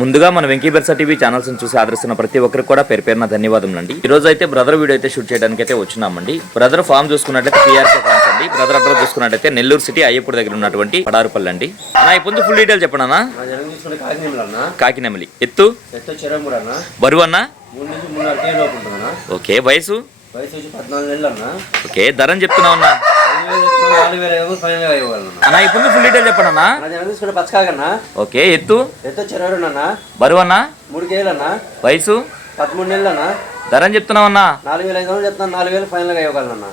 ముందుగా మన Venky బెర్సా TV channels చూసి ఆదరిస్తున్న ప్రతి ఒక్కరికి కూడా పేరు పేరున ధన్యవాదములు అండి ఈ రోజు అయితే బ్రదర్ వీడియో అయితే షూట్ చేయడానికి అయితే వచ్చినామండి. బ్రదర్ ఫామ్ చూసుకున్నట్లయితే పిఆర్కే ఫార్మ్స్ అండి. బ్రదర్ అడ్రస్ చూసుకున్నట్లయితే నెల్లూరు సిటీ అయ్యప్పటి దగ్గర ఉన్నటువంటి పడారుపల్లి అండి నా ఇప్పుడు ఫుల్ డీటెయిల్ అన్న. కాకినెమలి ఎత్తు? బరువు అన్న? ఓకే వయసు? ఓకే ధరని చెప్తున్నావు అన్న. అన్న ఇప్పుడు ఫుల్ డీటెయిల్ చెప్పండి అన్న. తీసుకుంటే పచ్చకాకన్న ఓకే ఎత్తు? ఎత్తు చెరవరు అన్న బరువు అన్న మూడు కేజీలు అన్న వయసు? పదమూడు నెలలు అన్న ధరని చెప్తున్నావు అన్న నాలుగు వేల ఐదు వందలు చెప్తాను నాలుగు వేలు ఫైనల్గా ఇవ్వగలను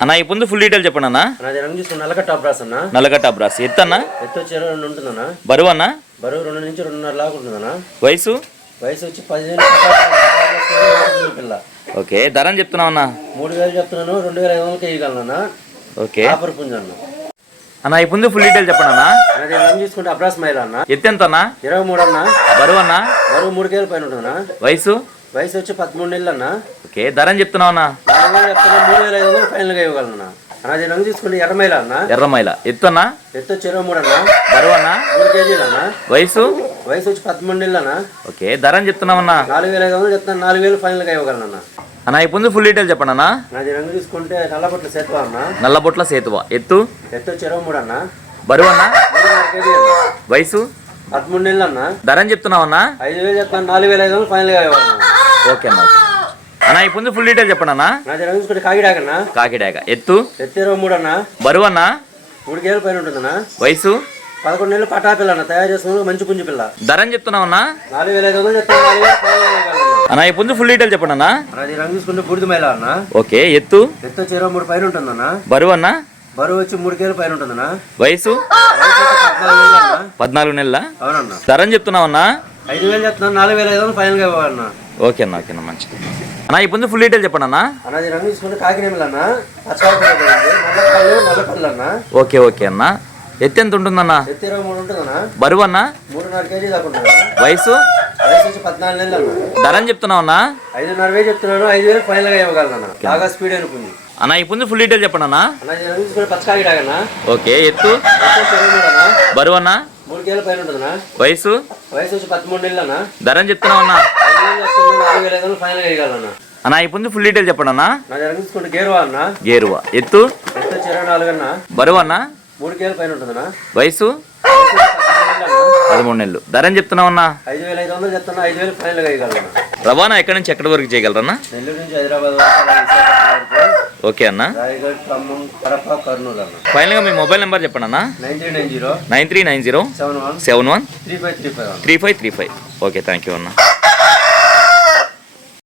అన్న ఇప్పుడు ఫుల్ డీటెయిల్ చెప్పండి అన్న. నల్లక టాప్ రాస్ అన్న నల్లగట్ట అబ్రాస్ ఎత్తు అన్న ఎత్తు చెరవ రెండు ఉంటుందన్న. బరువు అన్న బరువు రెండు నుంచి రెండున్నర లాగా ఉంటుందన్న. వయసు? వయసు వచ్చి పదిహేను పిల్ల. ఓకే ధరని చెప్తున్నావు అన్న మూడు వేలు చెప్తున్నాను రెండు వేల ఐదు వందలకి ఇవ్వగలను ఓకే. ఆఫర్ పుంజ అన్న. అన్న ఇప్పుడు ఫుల్ డీటెయిల్ చెప్పండి అన్న. నా జనం తీసుకుంటే అబ్రాస్ మైల్ అన్న. ఎత్తు ఎంత అన్న? ఇరవై మూడు అన్న. బరువు అన్న? బరువు మూడు కేజీల పైన ఉంటుందన్నా వయసు? వయసు వచ్చి పదమూడు నెలలు అన్న. ఓకే ధరని చెప్తున్నావు అన్న. నాలుగు వేలు చెప్తున్నా మూడు వేల ఐదు వందలు ఫైనల్గా ఇవ్వగలను అన్న. రంగు తీసుకుంటే ఎర్రమైల అన్న? ఎర్రమైల ఎత్తు అన్న? ఎత్తు వచ్చి ఇరవై మూడు అన్న. బరువు అన్న? మూడు కేజీలు అన్న. వయసు? వయసు వచ్చి పదమూడు నెలలు అన్న. ఓకే ధరని చెప్తున్నావు అన్న. నాలుగు వేల ఐదు వందలు చెప్తాను నాలుగు వేలు ఫైనల్గా ఇవ్వగలను అన్న. అన్న ఇప్పుడు ఫుల్ డీటెయిల్ చెప్పండి అన్న. నాది రంగు తీసుకుంటే నల్లపట్ల సేతువా అన్న? నల్లబొట్ల సేతువ? ఎత్తు? ఎత్తు వచ్చి ఇరవై మూడు అన్న. బరువు అన్న? అన్న. వయసు? పదమూడు నెలలు అన్న. ధరని చెప్తున్నావు అన్న. ఐదు వేలు చెప్తాను నాలుగు వేల ఐదు వందలు ఫైనల్గా ఇవ్వగలను ఓకే అన్న. అన్న ఇప్పుడు ఫుల్ డీటెయిల్ చెప్పండి అన్న. నాది రంగు తీసుకుంటే కాకిడాకన్న కాకిడాక. ఎత్తు? ఎత్తు ఇరవై మూడు అన్న. బరువు అన్న? మూడు కేజీల పైన ఉంటుందన్న వయసు? పదకొండు నెలలు పటా పిల్ల అన్న తయారు చేసుకున్న మంచి పుంజు పిల్ల. ధరని చెప్తున్నావు అన్న. నాలుగు వేల ఐదు వందలు చెప్తాను అన్న ఇప్పుడు ఫుల్ డీటెయిల్ చెప్పండి అన్న. అది రంగు తీసుకుంటే బుడిద మైల అన్న. ఓకే ఎత్తు? ఎత్తు వచ్చి ఇరవై మూడు పైన ఉంటుందన్న బరువు అన్న? బరువు వచ్చి మూడు కేజీల పైన ఉంటుందన్న వయసు వయసు? పద్నాలుగు అన్న నెలల? అవునన్న. ధరని చెప్తున్నావు అన్న. ఐదు వేలు చెప్తున్నాను నాలుగు వేల ఐదు వందలు ఫైనల్గా ఇవ్వాలన్న. ఓకే అన్న ఓకే అన్న మంచి అన్న ఇప్పుడు ఫుల్ డీటెయిల్ చెప్పండి అన్న. అన్నది రంగు తీసుకుంటే కాకినేమిల అన్న. నల్లపల్లి అన్న. ఓకే ఓకే అన్న. ఎత్తు ఎంత ఉంటుందన్న? ఎత్తు ఇరవై మూడు ఉంటుందన్న. బరువు అన్న? మూడున్నర కేజీ దాకా వయసు? వచ్చి పద్నాలుగు నెలలు అన్న. చెప్తున్నావు అన్న? ఐదున్నర వేలు చెప్తున్నాను ఐదు వేలు ఫైనల్గా ఇవ్వగలను బాగా స్పీడ్ అనుకుంది. అన్న ఇప్పుడు ఫుల్ డీటెయిల్ చెప్పండి అన్న. ఓకే ఎత్తు? బరువు అన్న? మూడు కేజీల పైన ఉంటుందన్న. వయసు? వయసు వచ్చి పదమూడు నెలలు అన్న. ధరని చెప్తున్నావు అన్న. ఐదు వేలు చెప్తున్నాను నాలుగు వేల ఐదు వందలు ఫైనల్గా ఇవ్వగలన్న అన్న. ఇప్పుడు ఫుల్ డీటెయిల్ చెప్పండి అన్న. నా జనం తీసుకుంటే గేరువా అన్న? గేరువ. ఎత్తు? ఎత్తు వచ్చి ఇరవై నాలుగు అన్న. బరువు అన్న? మూడు కేజీల పైన ఉంటుందన్న. వయసు? పదమూడు నెలలు. అన్న. నెలలు ధరని చెప్తున్నావు అన్న ఐదు వేల ఐదు వందలు చెప్తున్నా ఐదు వేలు ఫైనల్గా ఇవ్వగలను రవాణా ఎక్కడి నుంచి ఎక్కడి వరకు చేయగలరన్నా? నెల్లూరు నుంచి హైదరాబాద్ వరకు అలా విశాఖపట్నం వరకు ఓకే అన్న. రాయగఢ్ ఖమ్మం కడప కర్నూలు అన్న. ఫైనల్గా మీ మొబైల్ నెంబర్ చెప్పండి అన్న. Nine three nine zero nine three nine zero seven one seven one three five three five three five three five. Okay thank you అన్న.